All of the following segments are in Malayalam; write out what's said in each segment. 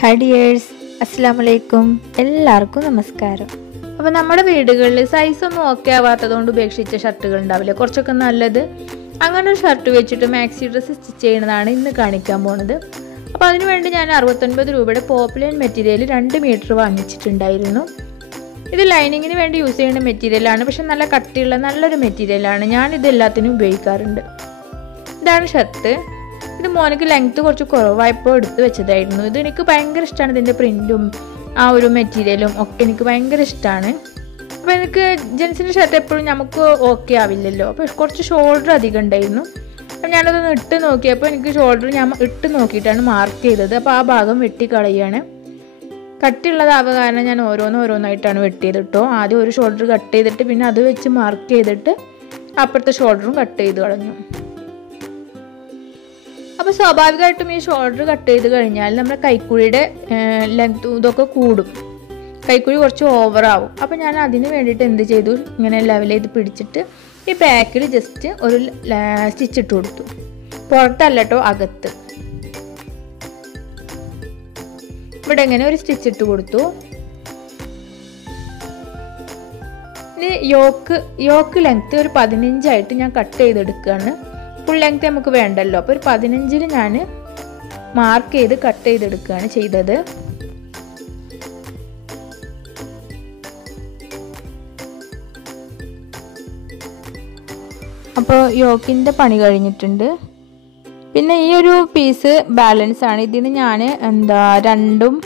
Hi dears, Assalamu alaikum. എല്ലാവർക്കും നമസ്കാരം. അപ്പോൾ നമ്മുടെ വീടുകളിൽ സൈസ് ഒന്നും ഓക്കേ ആവാത്തതുകൊണ്ട് ഉപേക്ഷിച്ച ഷർട്ടുകൾ ഉണ്ടാവില്ലേ, കുറച്ചൊക്കെ നല്ലത്. അങ്ങനെ ഒരു ഷർട്ട് വെച്ചിട്ട് മാക്സി ഡ്രസ്സ് സ്റ്റിച്ച് ചെയ്യുന്നതാണ് ഇന്ന് കാണിക്കാൻ പോകുന്നത്. അപ്പോൾ അതിനുവേണ്ടി ഞാൻ 69 രൂപയുടെ പോപ്ലൈൻ മെറ്റീരിയൽ 2 മീറ്റർ വാങ്ങിച്ചിട്ടുണ്ടായിരുന്നു. ഇത് ലൈനിങ്ങിന് വേണ്ടി യൂസ് ചെയ്യുന്ന മെറ്റീരിയലാണ്, പക്ഷെ നല്ല കട്ടിയുള്ള നല്ലൊരു മെറ്റീരിയലാണ്. ഞാനിത് എല്ലാത്തിനും ഉപയോഗിക്കാറുണ്ട്. ഇതാണ് ഷർട്ട്. ഇത് മോനക്ക് ലെങ്ത്ത് കുറച്ച് കുറവായപ്പോൾ എടുത്ത് വെച്ചതായിരുന്നു. ഇത് എനിക്ക് ഭയങ്കര ഇഷ്ടമാണ്. ഇതിൻ്റെ പ്രിൻറ്റും ആ ഒരു മെറ്റീരിയലും ഒക്കെ എനിക്ക് ഭയങ്കര ഇഷ്ടമാണ്. അപ്പോൾ എനിക്ക് ജെൻസിൻ്റെ ഷർട്ട് എപ്പോഴും നമുക്ക് ഓക്കെ ആവില്ലല്ലോ. അപ്പോൾ കുറച്ച് ഷോൾഡർ അധികം ഉണ്ടായിരുന്നു. അപ്പോൾ ഞാനതൊന്ന് ഇട്ട് നോക്കിയപ്പോൾ എനിക്ക് ഷോൾഡർ ഞാൻ ഇട്ട് നോക്കിയിട്ടാണ് മാർക്ക് ചെയ്തത്. അപ്പോൾ ആ ഭാഗം വെട്ടിക്കളയാണ്. കട്ടിയുള്ളതാവുക കാരണം ഞാൻ ഓരോന്നായിട്ടാണ് വെട്ടിയത് കേട്ടോ. ആദ്യം ഒരു ഷോൾഡർ കട്ട് ചെയ്തിട്ട് പിന്നെ അത് വെച്ച് മാർക്ക് ചെയ്തിട്ട് അപ്പുറത്തെ ഷോൾഡറും കട്ട് ചെയ്ത് കളഞ്ഞു. അപ്പോൾ സ്വാഭാവികമായിട്ടും ഈ ഷോൾഡർ കട്ട് ചെയ്ത് കഴിഞ്ഞാൽ നമ്മുടെ കൈക്കുഴിയുടെ ലെങ്ത് ഇതൊക്കെ കൂടും, കൈക്കുഴി കുറച്ച് ഓവറാവും. അപ്പോൾ ഞാൻ അതിന് വേണ്ടിയിട്ട് എന്ത് ചെയ്തു, ഇങ്ങനെ ലെവൽ ചെയ്ത് പിടിച്ചിട്ട് ഈ ബാക്കിൽ ജസ്റ്റ് ഒരു സ്റ്റിച്ച് ഇട്ട് കൊടുത്തു. പുറത്തല്ല കേട്ടോ, അകത്ത്. ഇവിടെ ഇങ്ങനെ ഒരു സ്റ്റിച്ച് ഇട്ട് കൊടുത്തു. ഇനി യോക്ക് ലെങ്ത്ത് ഒരു 15 ആയിട്ട് ഞാൻ കട്ട് ചെയ്തെടുക്കുകയാണ്. ഫുൾ ലെങ്ത് നമുക്ക് വേണ്ടല്ലോ. അപ്പോൾ ഒരു 15 ഞാൻ മാർക്ക് ചെയ്ത് കട്ട് ചെയ്തെടുക്കുകയാണ് ചെയ്തത്. അപ്പോൾ യോക്കിൻ്റെ പണി കഴിഞ്ഞിട്ടുണ്ട്. പിന്നെ ഈ ഒരു പീസ് ബാലൻസ് ആണ്. ഇതിന് ഞാൻ 2ഉം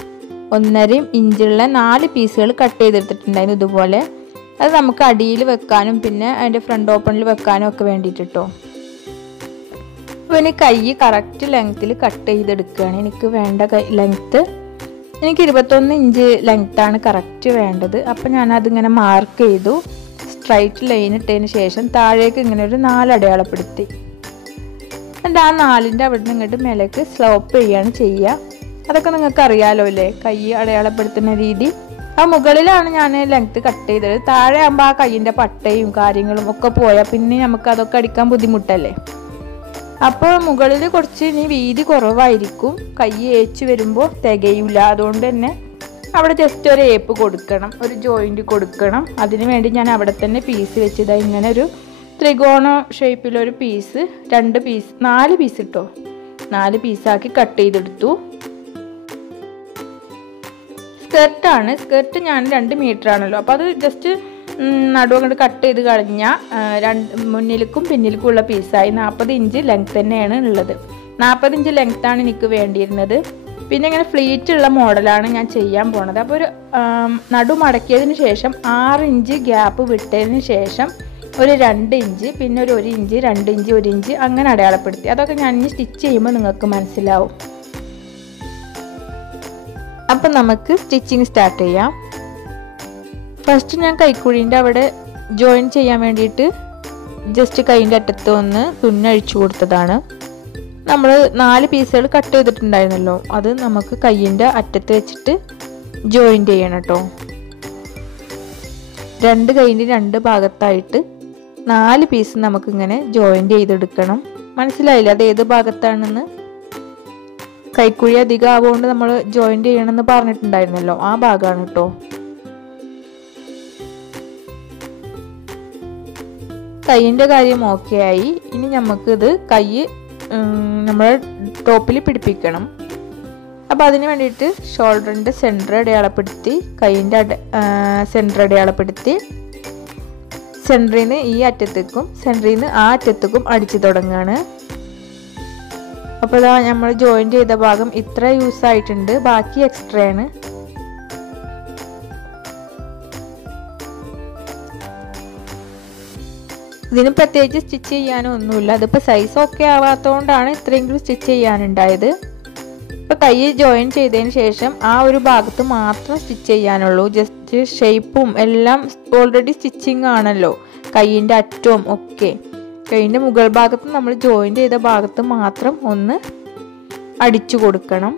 1.5 ഇഞ്ചുള്ള 4 പീസുകൾ കട്ട് ചെയ്തെടുത്തിട്ടുണ്ടായിരുന്നു ഇതുപോലെ. അത് നമുക്ക് അടിയിൽ വെക്കാനും പിന്നെ അതിൻ്റെ ഫ്രണ്ട് ഓപ്പണിൽ വെക്കാനും ഒക്കെ വേണ്ടിയിട്ട് കേട്ടോ. അപ്പോൾ ഇനി കൈ കറക്റ്റ് ലെങ്ത്തിൽ കട്ട് ചെയ്തെടുക്കുകയാണ്. എനിക്ക് വേണ്ട ലെങ്ത്ത് എനിക്ക് 21 ഇഞ്ച് ലെങ്ത്താണ് കറക്റ്റ് വേണ്ടത്. അപ്പോൾ ഞാനതിങ്ങനെ മാർക്ക് ചെയ്തു. സ്ട്രൈറ്റ് ലൈൻ ഇട്ടതിന് ശേഷം താഴേക്ക് ഇങ്ങനെ ഒരു 4 അടയാളപ്പെടുത്തി. എന്നിട്ട് ആ 4ൻ്റെ അവിടെ നിന്ന് ഇങ്ങോട്ട് മേലേക്ക് സ്ലോപ്പ് ചെയ്യാണ് ചെയ്യുക. അതൊക്കെ നിങ്ങൾക്ക് അറിയാലോ അല്ലേ, കൈ അടയാളപ്പെടുത്തുന്ന രീതി. ആ മുകളിലാണ് ഞാൻ ലെങ്ത്ത് കട്ട് ചെയ്തത്. താഴെ ആകുമ്പോൾ ആ കൈയിൻ്റെ പട്ടയും കാര്യങ്ങളും ഒക്കെ പോയാൽ പിന്നെ നമുക്ക് അതൊക്കെ അടിക്കാൻ ബുദ്ധിമുട്ടല്ലേ. അപ്പോൾ മുകളിൽ കുറച്ച് ഇനി വീതി കുറവായിരിക്കും, കൈ ഏച്ച് വരുമ്പോൾ തികയില്ല. അതുകൊണ്ട് തന്നെ അവിടെ ജസ്റ്റ് ഒരു ഏപ്പ് കൊടുക്കണം, ഒരു ജോയിൻറ്റ് കൊടുക്കണം. അതിന് വേണ്ടി ഞാൻ അവിടെ തന്നെ പീസ് വെച്ചത് ഇങ്ങനെ ഒരു ത്രികോണ ഷേപ്പിലൊരു പീസ് 4 പീസ് ഇട്ടോ, 4 പീസാക്കി കട്ട് ചെയ്തെടുത്തു. സ്കർട്ടാണ്. സ്കർട്ട് ഞാൻ 2 മീറ്റർ ആണല്ലോ. അപ്പോൾ അത് ജസ്റ്റ് നടുവ് അങ്ങോട്ട് കട്ട് ചെയ്ത് കളഞ്ഞാൽ മുന്നിലേക്കും പിന്നിലേക്കും ഉള്ള പീസായി 40 ഇഞ്ച് ലെങ്ത് തന്നെയാണ് ഉള്ളത്. 40 ഇഞ്ച് ലെങ്ത്താണ് എനിക്ക് വേണ്ടിയിരുന്നത്. പിന്നെ ഇങ്ങനെ ഫ്ലീറ്റ് ഉള്ള മോഡലാണ് ഞാൻ ചെയ്യാൻ പോണത്. അപ്പോൾ ഒരു നടു മടക്കിയതിന് ശേഷം 6 ഇഞ്ച് ഗ്യാപ്പ് വിട്ടതിന് ശേഷം ഒരു 2 ഇഞ്ച് പിന്നെ ഒരു 1 ഇഞ്ച് 2 ഇഞ്ച് 1 ഇഞ്ച് അങ്ങനെ അടയാളപ്പെടുത്തി. അതൊക്കെ ഞാൻ ഇനി സ്റ്റിച്ച് ചെയ്യുമ്പോൾ നിങ്ങൾക്ക് മനസ്സിലാവും. അപ്പം നമുക്ക് സ്റ്റിച്ചിങ് സ്റ്റാർട്ട് ചെയ്യാം. ഫസ്റ്റ് ഞാൻ കൈക്കുഴീൻ്റെ അവിടെ ജോയിൻ ചെയ്യാൻ വേണ്ടിയിട്ട് ജസ്റ്റ് കൈൻ്റെ അറ്റത്ത് ഒന്ന് തുന്നഴിച്ചു കൊടുത്തതാണ്. നമ്മൾ 4 പീസുകൾ കട്ട് ചെയ്തിട്ടുണ്ടായിരുന്നല്ലോ, അത് നമുക്ക് കൈയിൻ്റെ അറ്റത്ത് വെച്ചിട്ട് ജോയിൻ ചെയ്യണം കേട്ടോ. 2 കൈയിൻ്റെ 2 ഭാഗത്തായിട്ട് 4 പീസ് നമുക്കിങ്ങനെ ജോയിൻ ചെയ്തെടുക്കണം. മനസ്സിലായില്ല അത് ഏത് ഭാഗത്താണെന്ന്? കൈക്കുഴി അധികം ആവുകൊണ്ട് നമ്മൾ ജോയിൻ ചെയ്യണമെന്ന് പറഞ്ഞിട്ടുണ്ടായിരുന്നല്ലോ, ആ ഭാഗമാണ് കേട്ടോ. കൈയിൻ്റെ കാര്യം ഓക്കെ ആയി. ഇനി നമുക്കിത് കൈ നമ്മൾ ടോപ്പിൽ പിടിപ്പിക്കണം. അപ്പോൾ അതിന് വേണ്ടിയിട്ട് ഷോൾഡറിൻ്റെ സെൻറ്റർ അടയാളപ്പെടുത്തി, കൈയിൻ്റെ സെൻറ്റർ അടയാളപ്പെടുത്തി, സെൻറ്ററിൽ നിന്ന് ഈ അറ്റത്തേക്കും സെൻറ്ററിൽ നിന്ന് ആ അറ്റത്തേക്കും അടിച്ചു തുടങ്ങുകയാണ്. അപ്പോൾ ഇതാ നമ്മൾ ജോയിൻ ചെയ്ത ഭാഗം ഇത്ര യൂസ് ആയിട്ടുണ്ട്, ബാക്കി എക്സ്ട്രാ ആണ്. ഇതിന് പ്രത്യേകിച്ച് സ്റ്റിച്ച് ചെയ്യാനൊന്നുമില്ല. അതിപ്പോൾ സൈസ് ഒക്കെ ആവാത്തതുകൊണ്ടാണ് ഇത്രയെങ്കിലും സ്റ്റിച്ച് ചെയ്യാനുണ്ടായത്. ഇപ്പോൾ കൈ ജോയിൻ ചെയ്തതിന് ശേഷം ആ ഒരു ഭാഗത്ത് മാത്രം സ്റ്റിച്ച് ചെയ്യാനുള്ളൂ. ജസ്റ്റ് ഷേപ്പും എല്ലാം ഓൾറെഡി സ്റ്റിച്ചിങ് ആണല്ലോ, കൈയിൻ്റെ അറ്റവും ഒക്കെ. കൈയിൻ്റെ മുകൾ ഭാഗത്ത് നമ്മൾ ജോയിൻ ചെയ്ത ഭാഗത്ത് മാത്രം ഒന്ന് അടിച്ചു കൊടുക്കണം.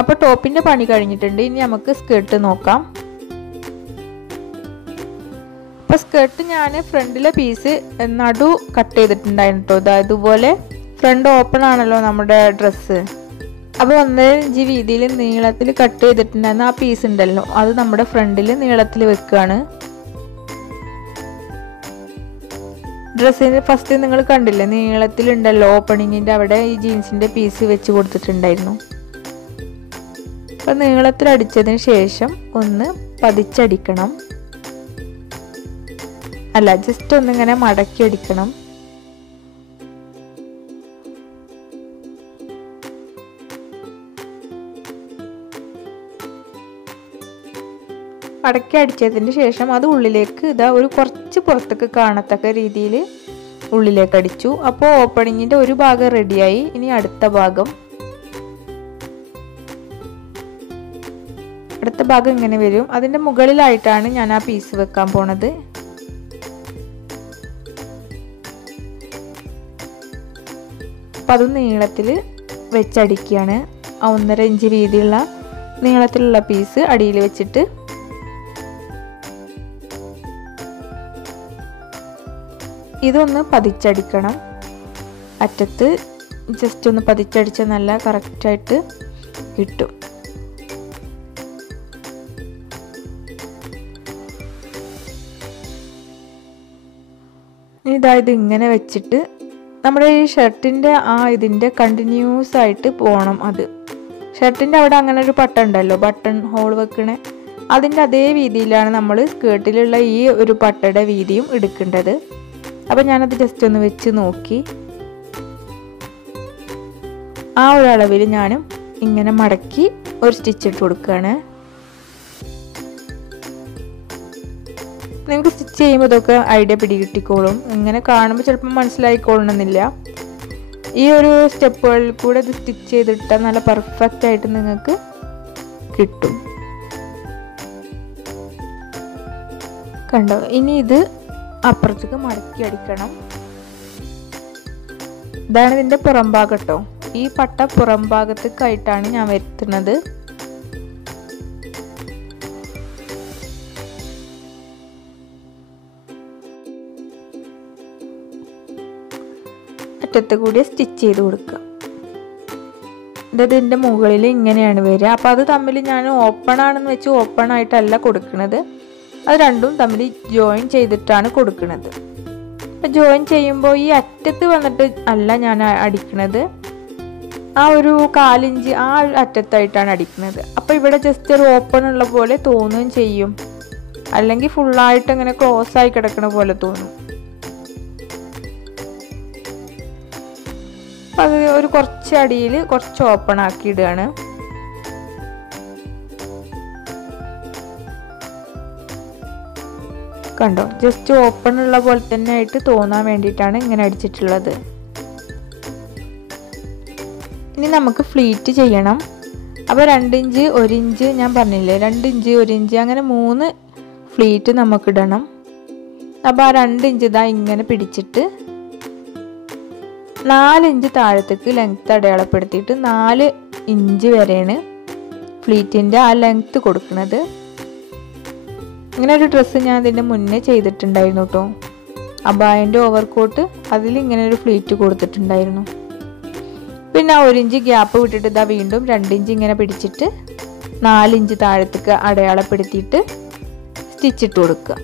അപ്പോൾ ടോപ്പിൻ്റെ പണി കഴിഞ്ഞിട്ടുണ്ട്. ഇനി നമുക്ക് സ്കേർട്ട് നോക്കാം. അപ്പോൾ സ്കേർട്ട് ഞാൻ ഫ്രണ്ടിലെ പീസ് നടു കട്ട് ചെയ്തിട്ടുണ്ടായിരുന്നു കേട്ടോ. ഇതുപോലെ ഫ്രണ്ട് ഓപ്പൺ ആണല്ലോ നമ്മുടെ ഡ്രസ്സ്. അപ്പോൾ 1.5 ഇഞ്ച് വീതിയിൽ നീളത്തിൽ കട്ട് ചെയ്തിട്ടുണ്ടായിരുന്ന ആ പീസ് ഉണ്ടല്ലോ, അത് നമ്മുടെ ഫ്രണ്ടിൽ നീളത്തിൽ വെക്കുകയാണ്. ഡ്രസ്സിന് ഫസ്റ്റ് നിങ്ങൾ കണ്ടില്ലേ, നീളത്തിലുണ്ടല്ലോ ഓപ്പണിങ്ങിൻ്റെ അവിടെ ഈ ജീൻസിൻ്റെ പീസ് വെച്ച് കൊടുത്തിട്ടുണ്ടായിരുന്നു. അപ്പം നീളത്തിൽ അടിച്ചതിന് ശേഷം ഒന്ന് പതിച്ചടിക്കണം, അല്ല ജസ്റ്റ് ഒന്നിങ്ങനെ മടക്കി അടിക്കണം. മടക്കി അടിച്ചതിന് ശേഷം അത് ഉള്ളിലേക്ക് ഒരു കുറച്ച് പുറത്തേക്ക് കാണത്തക്ക രീതിയിൽ ഉള്ളിലേക്ക് അടിച്ചു. അപ്പോൾ ഓപ്പണിങ്ങിൻ്റെ ഒരു ഭാഗം റെഡിയായി. ഇനി അടുത്ത ഭാഗം ഇങ്ങനെ വരും. അതിൻ്റെ മുകളിലായിട്ടാണ് ഞാൻ ആ പീസ് വെക്കാൻ പോണത്. അപ്പം അത് നീളത്തിൽ വെച്ചടിക്കുകയാണ്. ആ 1.5 ഇഞ്ച് വീതിയുള്ള നീളത്തിലുള്ള പീസ് അടിയിൽ വെച്ചിട്ട് ഇതൊന്ന് പതിച്ചടിക്കണം. അറ്റത്ത് ജസ്റ്റ് ഒന്ന് പതിച്ചടിച്ചാൽ നല്ല കറക്റ്റായിട്ട് കിട്ടും. ഇതായത് ഇങ്ങനെ വെച്ചിട്ട് നമ്മുടെ ഈ ഷർട്ടിൻ്റെ ഇതിൻ്റെ കണ്ടിന്യൂസ് ആയിട്ട് പോകണം. അത് ഷർട്ടിൻ്റെ അവിടെ അങ്ങനെ ഒരു പട്ട ഉണ്ടല്ലോ, ബട്ടൺ ഹോൾ വെക്കണേ, അതിൻ്റെ അതേ വീതിയിലാണ് നമ്മൾ സ്കേർട്ടിലുള്ള ഈ ഒരു പട്ടയുടെ വീതിയും എടുക്കേണ്ടത്. അപ്പം ഞാനത് ജസ്റ്റ് ഒന്ന് വെച്ച് നോക്കി. ആ ഒരു അളവിൽ ഞാനും ഇങ്ങനെ മടക്കി ഒരു സ്റ്റിച്ച് ഇട്ട് കൊടുക്കുകയാണ്. നിങ്ങൾക്ക് സ്റ്റിച്ച് ചെയ്യുമ്പോൾ ഇതൊക്കെ ഐഡിയ പിടികിട്ടിക്കോളും. ഇങ്ങനെ കാണുമ്പോൾ ചിലപ്പോൾ മനസ്സിലായിക്കൊള്ളണമെന്നില്ല. ഈ ഒരു സ്റ്റെപ്പുകളിൽ കൂടെ ഇത് സ്റ്റിച്ച് ചെയ്തിട്ടാൽ നല്ല പെർഫെക്റ്റ് ആയിട്ട് നിങ്ങൾക്ക് കിട്ടും. കണ്ടോ? ഇനി ഇത് അപ്പുറത്തേക്ക് മടക്കി അടിക്കണം. ഇതാണ് ഇതിൻ്റെ പുറം ഭാഗം കേട്ടോ. ഈ പട്ട പുറം ഭാഗത്തേക്കായിട്ടാണ് ഞാൻ വരുത്തുന്നത്. അറ്റത്ത് കൂടി സ്റ്റിച്ച് ചെയ്ത് കൊടുക്കുക. ഇതിൻ്റെ മുകളിൽ ഇങ്ങനെയാണ് വരിക. അപ്പോൾ അത് തമ്മിൽ ഞാൻ ഓപ്പൺ ആണെന്ന് വെച്ച് ഓപ്പൺ ആയിട്ടല്ല കൊടുക്കുന്നത്, അത് രണ്ടും തമ്മിൽ ജോയിൻ ചെയ്തിട്ടാണ് കൊടുക്കുന്നത്. അപ്പം ജോയിൻ ചെയ്യുമ്പോൾ ഈ അറ്റത്ത് വന്നിട്ട് അല്ല ഞാൻ അടിക്കുന്നത്, ആ ഒരു 1/4 ഇഞ്ച് ആ ഒരു അറ്റത്തായിട്ടാണ് അടിക്കുന്നത്. അപ്പോൾ ഇവിടെ ജസ്റ്റ് ഒരു ഓപ്പൺ ഉള്ള പോലെ തോന്നുകയും ചെയ്യും, അല്ലെങ്കിൽ ഫുള്ളായിട്ട് ഇങ്ങനെ ക്ലോസ് ആയി കിടക്കുന്ന പോലെ തോന്നും. അപ്പം അത് ഒരു കുറച്ച് അടിയിൽ കുറച്ച് ഓപ്പൺ ആക്കി ഇടുകയാണ്. കണ്ടോ? ജസ്റ്റ് ഓപ്പൺ ഉള്ള പോലെ തന്നെ ആയിട്ട് തോന്നാൻ വേണ്ടിയിട്ടാണ് ഇങ്ങനെ അടിച്ചിട്ടുള്ളത്. ഇനി നമുക്ക് ഫ്ലീറ്റ് ചെയ്യണം. അപ്പോൾ 2 ഇഞ്ച് 1 ഇഞ്ച് ഞാൻ പറഞ്ഞില്ലേ, 2 ഇഞ്ച് 1 ഇഞ്ച് അങ്ങനെ 3 ഫ്ലീറ്റ് നമുക്ക് ഇടണം. അപ്പോൾ ആ 2 ഇഞ്ച് ഇതാ ഇങ്ങനെ പിടിച്ചിട്ട് 4 ഇഞ്ച് താഴത്തേക്ക് ലെങ്ത്ത് അടയാളപ്പെടുത്തിയിട്ട് 4 ഇഞ്ച് വരെയാണ് ഫ്ലീറ്റിൻ്റെ ആ ലെങ്ത്ത് കൊടുക്കുന്നത്. ഇങ്ങനെ ഒരു ഡ്രസ്സ് ഞാൻ ഇതിൻ്റെ മുന്നേ ചെയ്തിട്ടുണ്ടായിരുന്നു കേട്ടോ. അബായൻ്റെ ഓവർകോട്ട് അതിൽ ഇങ്ങനെ ഒരു ഫ്ലീറ്റ് കൊടുത്തിട്ടുണ്ടായിരുന്നു. പിന്നെ 1 ഇഞ്ച് ഗ്യാപ്പ് വിട്ടിട്ട് ഇതാ വീണ്ടും 2 ഇഞ്ച് ഇങ്ങനെ പിടിച്ചിട്ട് 4 ഇഞ്ച് താഴത്തേക്ക് അടയാളപ്പെടുത്തിയിട്ട് സ്റ്റിച്ചിട്ട് കൊടുക്കുക.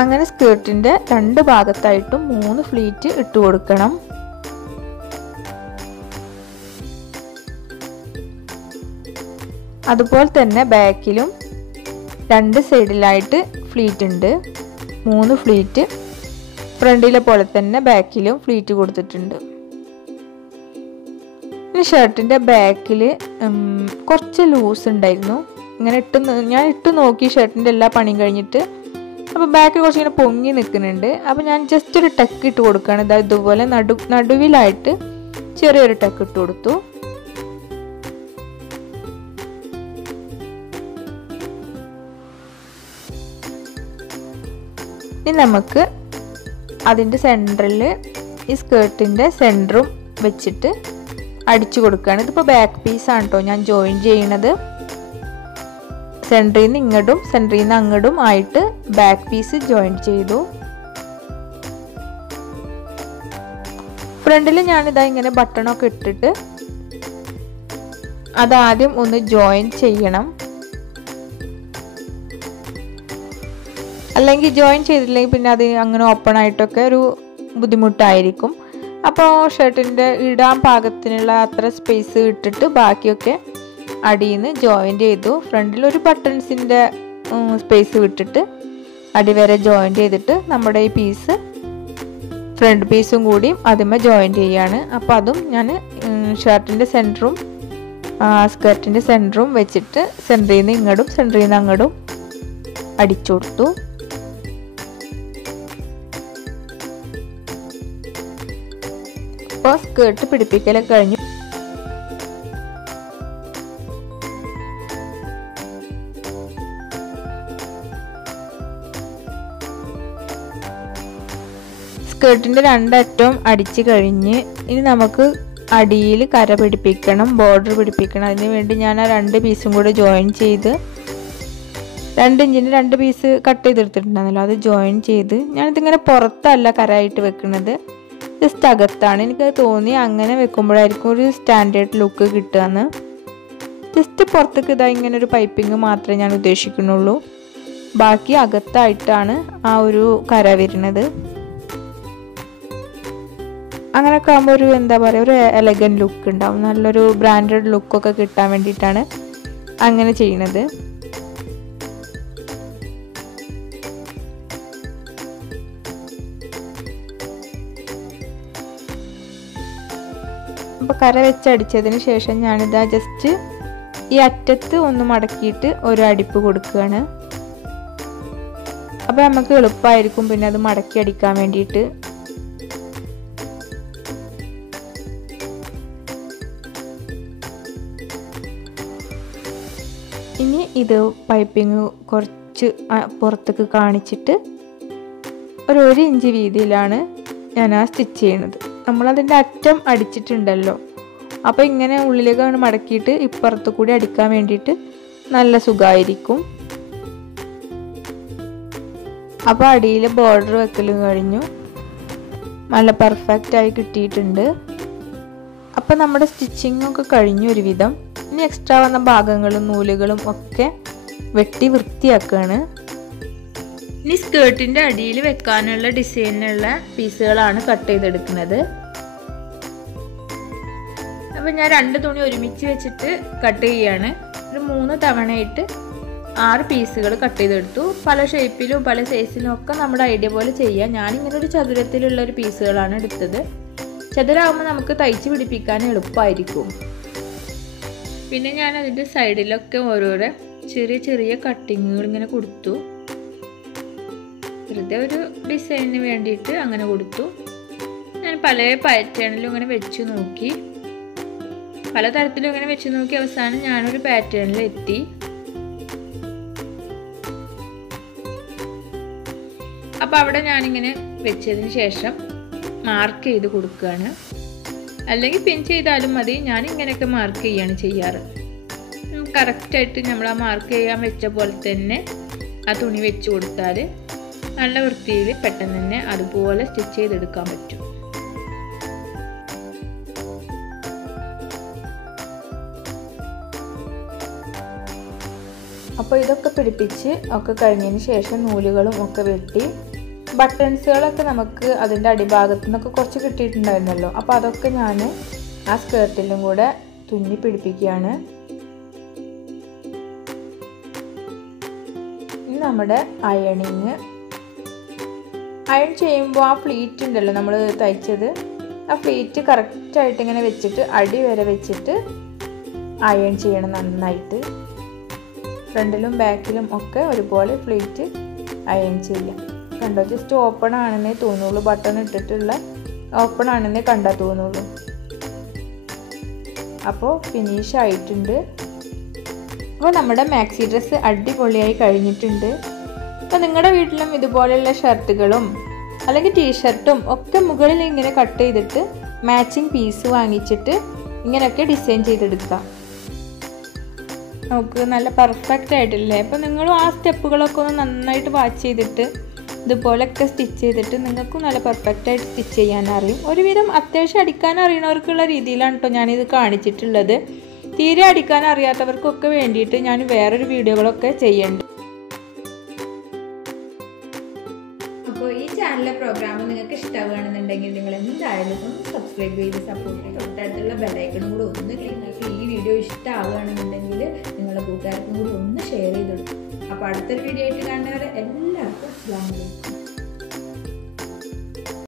അങ്ങനെ സ്കേർട്ടിൻ്റെ 2 ഭാഗത്തായിട്ടും 3 ഫ്ലീറ്റ് ഇട്ട് കൊടുക്കണം. അതുപോലെ തന്നെ ബാക്കിലും 2 സൈഡിലായിട്ട് ഫ്ലീറ്റ് ഉണ്ട്. 3 ഫ്ലീറ്റ് ഫ്രണ്ടിലെ പോലെ തന്നെ ബാക്കിലും ഫ്ലീറ്റ് കൊടുത്തിട്ടുണ്ട്. ഈ ഷർട്ടിൻ്റെ ബാക്കിൽ കുറച്ച് ലൂസ് ഉണ്ടായിരുന്നു. ഇങ്ങനെ ഞാൻ ഇട്ട് നോക്കി ഷർട്ടിൻ്റെ എല്ലാ പണിയും കഴിഞ്ഞിട്ട്. അപ്പോൾ ബാക്കിൽ കുറച്ച് ഇങ്ങനെ പൊങ്ങി നിൽക്കുന്നുണ്ട്. അപ്പോൾ ഞാൻ ജസ്റ്റ് ഒരു ടക്ക് ഇട്ട് കൊടുക്കുകയാണ്. ഇതുപോലെ നടുവിലായിട്ട് ചെറിയൊരു ടക്ക് ഇട്ട് കൊടുത്തു. ഇനി നമുക്ക് അതിൻ്റെ സെൻറ്ററിൽ ഈ സ്കേർട്ടിൻ്റെ സെൻറ്ററും വെച്ചിട്ട് അടിച്ചു കൊടുക്കുകയാണ്. ഇതിപ്പോൾ ബാക്ക് പീസാണ് കേട്ടോ ഞാൻ ജോയിൻ ചെയ്യണത്. സെൻറ്ററിൽ നിന്ന് ഇങ്ങോട്ടും സെൻറ്ററിൽ നിന്ന് അങ്ങോട്ടും ആയിട്ട് ബാക്ക് പീസ് ജോയിൻ ചെയ്തു. ഫ്രണ്ടിൽ ഞാനിതാ ഇങ്ങനെ ബട്ടണൊക്കെ ഇട്ടിട്ട് അതാദ്യം ഒന്ന് ജോയിൻ ചെയ്യണം. അല്ലെങ്കിൽ ജോയിൻ ചെയ്തില്ലെങ്കിൽ പിന്നെ അത് അങ്ങനെ ഓപ്പൺ ആയിട്ടൊക്കെ ഒരു ബുദ്ധിമുട്ടായിരിക്കും. അപ്പോൾ ഷർട്ടിൻ്റെ ഇടാൻ പാകത്തിനുള്ള അത്ര സ്പേസ് ഇട്ടിട്ട് ബാക്കിയൊക്കെ അടിയിൽ നിന്ന് ജോയിൻ ചെയ്തു. ഫ്രണ്ടിൽ ഒരു ബട്ടൺസിൻ്റെ സ്പേസ് വിട്ടിട്ട് അടിവരെ ജോയിൻ ചെയ്തിട്ട് നമ്മുടെ ഈ പീസ് ഫ്രണ്ട് പീസും കൂടി അതിന്മേൽ ജോയിൻ ചെയ്യാണ്. അപ്പോൾ അതും ഞാൻ ഷർട്ടിൻ്റെ സെൻറ്ററും സ്കർട്ടിൻ്റെ സെൻറ്ററും വെച്ചിട്ട് സെൻറ്ററിൽ നിന്ന് ഇങ്ങോട്ടും സെൻറ്ററിൽ നിന്ന് അങ്ങോട്ടും അടിച്ചു കൊടുത്തു. അപ്പോൾ സ്കേർട്ട് പിടിപ്പിക്കലൊക്കെ കഴിഞ്ഞു. സ്കേർട്ടിൻ്റെ രണ്ടറ്റവും അടിച്ച് കഴിഞ്ഞ് ഇനി നമുക്ക് അടിയിൽ കര പിടിപ്പിക്കണം, ബോർഡർ പിടിപ്പിക്കണം. അതിന് വേണ്ടി ഞാൻ ആ 2 പീസും കൂടെ ജോയിൻ ചെയ്ത് 2 ഇഞ്ചിന് 2 പീസ് കട്ട് ചെയ്തെടുത്തിട്ടുണ്ടായിരുന്നല്ലോ, അത് ജോയിൻ ചെയ്ത് ഞാനിതിങ്ങനെ പുറത്തല്ല കരയായിട്ട് വെക്കുന്നത്, ജസ്റ്റ് അകത്താണ്. എനിക്ക് തോന്നി അങ്ങനെ വെക്കുമ്പോഴായിരിക്കും ഒരു സ്റ്റാൻഡേർഡ് ലുക്ക് കിട്ടുകയെന്ന്. ജസ്റ്റ് പുറത്തേക്ക് ഇതാ ഇങ്ങനെ ഒരു പൈപ്പിങ് മാത്രമേ ഞാൻ ഉദ്ദേശിക്കുന്നുള്ളൂ. ബാക്കി അകത്തായിട്ടാണ് ആ ഒരു കര വരുന്നത്. അങ്ങനെയൊക്കെ ആകുമ്പോൾ ഒരു എന്താ പറയുക, ഒരു എലഗൻറ്റ് ലുക്ക് ഉണ്ടാവും, നല്ലൊരു ബ്രാൻഡഡ് ലുക്കൊക്കെ കിട്ടാൻ വേണ്ടിയിട്ടാണ് അങ്ങനെ ചെയ്യുന്നത്. അപ്പോൾ കര വെച്ചടിച്ചതിന് ശേഷം ഞാനിതാ ജസ്റ്റ് ഈ അറ്റത്ത് ഒന്ന് മടക്കിയിട്ട് ഒരു അടിപ്പ് കൊടുക്കുകയാണ്. അപ്പോൾ നമുക്ക് എളുപ്പമായിരിക്കും പിന്നെ അത് മടക്കി അടിക്കാൻ വേണ്ടിയിട്ട്. ഇനി ഇത് പൈപ്പിങ് കുറച്ച് പുറത്തേക്ക് കാണിച്ചിട്ട് ഒരു 1 ഇഞ്ച് വീതിയിലാണ് ഞാൻ ആ സ്റ്റിച്ച് ചെയ്യണത്. നമ്മളതിൻ്റെ അറ്റം അടിച്ചിട്ടുണ്ടല്ലോ, അപ്പോൾ ഇങ്ങനെ ഉള്ളിലേക്ക് മടക്കിയിട്ട് ഇപ്പുറത്ത് കൂടി അടിക്കാൻ വേണ്ടിയിട്ട് നല്ല സുഖമായിരിക്കും. അപ്പോൾ അടിയിൽ ബോർഡർ വെക്കലും കഴിഞ്ഞു, നല്ല പെർഫെക്റ്റായി കിട്ടിയിട്ടുണ്ട്. അപ്പോൾ നമ്മുടെ സ്റ്റിച്ചിങ്ങൊക്കെ കഴിഞ്ഞു ഒരുവിധം. ഇനി എക്സ്ട്രാ വന്ന ഭാഗങ്ങളും നൂലുകളും ഒക്കെ വെട്ടി വൃത്തിയാക്കുകയാണ്. ഇനി സ്കേർട്ടിൻ്റെ അടിയിൽ വെക്കാനുള്ള ഡിസൈനിനുള്ള പീസുകളാണ് കട്ട് ചെയ്തെടുക്കുന്നത്. അപ്പോൾ ഞാൻ 2 തുണി ഒരുമിച്ച് വെച്ചിട്ട് കട്ട് ചെയ്യാണ്. ഒരു 3 തവണയായിട്ട് 6 പീസുകൾ കട്ട് ചെയ്തെടുത്തു. പല ഷേപ്പിലും പല സൈസിലും ഒക്കെ നമ്മുടെ ഐഡിയ പോലെ ചെയ്യാം. ഞാനിങ്ങനെ ഒരു ചതുരത്തിലുള്ള ഒരു പീസുകളാണ് എടുത്തത്. ചതുരാകുമ്പോൾ നമുക്ക് തയ്ച്ച് പിടിപ്പിക്കാൻ എളുപ്പമായിരിക്കും. പിന്നെ ഞാൻ അതിൻ്റെ സൈഡിലൊക്കെ ഓരോരോ ചെറിയ ചെറിയ കട്ടിങ്ങുകൾ ഇങ്ങനെ കൊടുത്തു. വെറുതെ ഒരു ഡിസൈനിന് വേണ്ടിയിട്ട് അങ്ങനെ കൊടുത്തു. ഞാൻ പല പാറ്റേണിലും ഇങ്ങനെ വെച്ച് നോക്കി, പലതരത്തിലും ഇങ്ങനെ വെച്ച് നോക്കി അവസാനം ഞാനൊരു പാറ്റേണിൽ എത്തി. അപ്പോൾ അവിടെ ഞാനിങ്ങനെ വെച്ചതിന് ശേഷം മാർക്ക് ചെയ്ത് കൊടുക്കുകയാണ്. അല്ലെങ്കിൽ പിൻ ചെയ്താലും മതി, ഞാൻ ഇങ്ങനെയൊക്കെ മാർക്ക് ചെയ്യാണ് ചെയ്യാറ്. കറക്റ്റായിട്ട് നമ്മൾ ആ മാർക്ക് ചെയ്യാൻ വെച്ച പോലെ തന്നെ ആ തുണി വെച്ച് കൊടുത്താൽ നല്ല വൃത്തിയിൽ പെട്ടെന്ന് തന്നെ അതുപോലെ സ്റ്റിച്ച് ചെയ്തെടുക്കാൻ പറ്റും. അപ്പോൾ ഇതൊക്കെ പിടിപ്പിച്ച് ഒക്കെ കഴിഞ്ഞതിന് ശേഷം നൂലുകളും ഒക്കെ വെട്ടി ബട്ടൺസുകളൊക്കെ നമുക്ക് അതിൻ്റെ അടിഭാഗത്തു നിന്നൊക്കെ കുറച്ച് കിട്ടിയിട്ടുണ്ടായിരുന്നല്ലോ, അപ്പോൾ അതൊക്കെ ഞാൻ ആ സ്കേർട്ടിലും കൂടെ തുന്നി പിടിപ്പിക്കുകയാണ്. ഇനി നമ്മുടെ അയണിങ് ചെയ്യുമ്പോൾ ആ ഫ്ലീറ്റ് ഉണ്ടല്ലോ നമ്മൾ തയ്ച്ചത്, ആ ഫ്ലീറ്റ് കറക്റ്റായിട്ട് ഇങ്ങനെ വെച്ചിട്ട് അടി വരെ വെച്ചിട്ട് അയൺ ചെയ്യണം നന്നായിട്ട്. ഫ്രണ്ടിലും ബാക്കിലും ഒക്കെ ഒരുപോലെ ഫ്ലീറ്റ് അയൺ ചെയ്യാം. കണ്ടോ, ജസ്റ്റ് ഓപ്പൺ ആണെന്നേ തോന്നുള്ളൂ, ബട്ടൺ ഇട്ടിട്ടുള്ള ഓപ്പൺ ആണെന്നേ കണ്ടാൽ തോന്നുള്ളൂ. അപ്പോൾ ഫിനിഷ് ആയിട്ടുണ്ട്. അപ്പോൾ നമ്മുടെ മാക്സി ഡ്രസ്സ് അടിപൊളിയായി കഴിഞ്ഞിട്ടുണ്ട്. അപ്പോൾ നിങ്ങളുടെ വീട്ടിലും ഇതുപോലെയുള്ള ഷർട്ടുകളും അല്ലെങ്കിൽ ടീഷർട്ടും ഒക്കെ മുകളിൽ ഇങ്ങനെ കട്ട് ചെയ്തിട്ട് മാച്ചിങ് പീസ് വാങ്ങിച്ചിട്ട് ഇങ്ങനെയൊക്കെ ഡിസൈൻ ചെയ്തെടുക്കാം. നമുക്ക് നല്ല പെർഫെക്റ്റ് ആയിട്ടില്ലേ? അപ്പോൾ നിങ്ങളും ആ സ്റ്റെപ്പുകളൊക്കെ ഒന്ന് നന്നായിട്ട് വാച്ച് ചെയ്തിട്ട് ഇതുപോലെയൊക്കെ സ്റ്റിച്ച് ചെയ്തിട്ട് നിങ്ങൾക്കും നല്ല പെർഫെക്റ്റായിട്ട് സ്റ്റിച്ച് ചെയ്യാൻ അറിയും. ഒരുവിധം അത്യാവശ്യം അടിക്കാൻ അറിയണവർക്കുള്ള രീതിയിലാണ് കേട്ടോ ഞാനിത് കാണിച്ചിട്ടുള്ളത്. തീരെ അടിക്കാൻ അറിയാത്തവർക്കൊക്കെ വേണ്ടിയിട്ട് ഞാൻ വേറൊരു വീഡിയോകളൊക്കെ ചെയ്യുന്നുണ്ട്. അപ്പോൾ ഈ ചാനലിലെ പ്രോഗ്രാം നിങ്ങൾക്ക് ഇഷ്ടമാവുകയാണെന്നുണ്ടെങ്കിൽ നിങ്ങൾ എന്തായാലും ഒന്ന് സബ്സ്ക്രൈബ് ചെയ്ത് സപ്പോർട്ട് ചെയ്ത് തൊട്ടടുത്തുള്ള ബെല്ലൈക്കണും കൂടെ ഒന്ന് നിങ്ങൾക്ക് ഈ വീഡിയോ ഇഷ്ടമാവുകയാണെന്നുണ്ടെങ്കിൽ നിങ്ങളുടെ കൂട്ടുകാർക്കും കൂടി ഒന്ന് ഷെയർ ചെയ്ത് കൊടുക്കും. അപ്പോൾ അടുത്തൊരു വീഡിയോ ആയിട്ട് കാണുന്നവരെ എല്ലാവർക്കും അസ്സലാമു അലൈക്കും.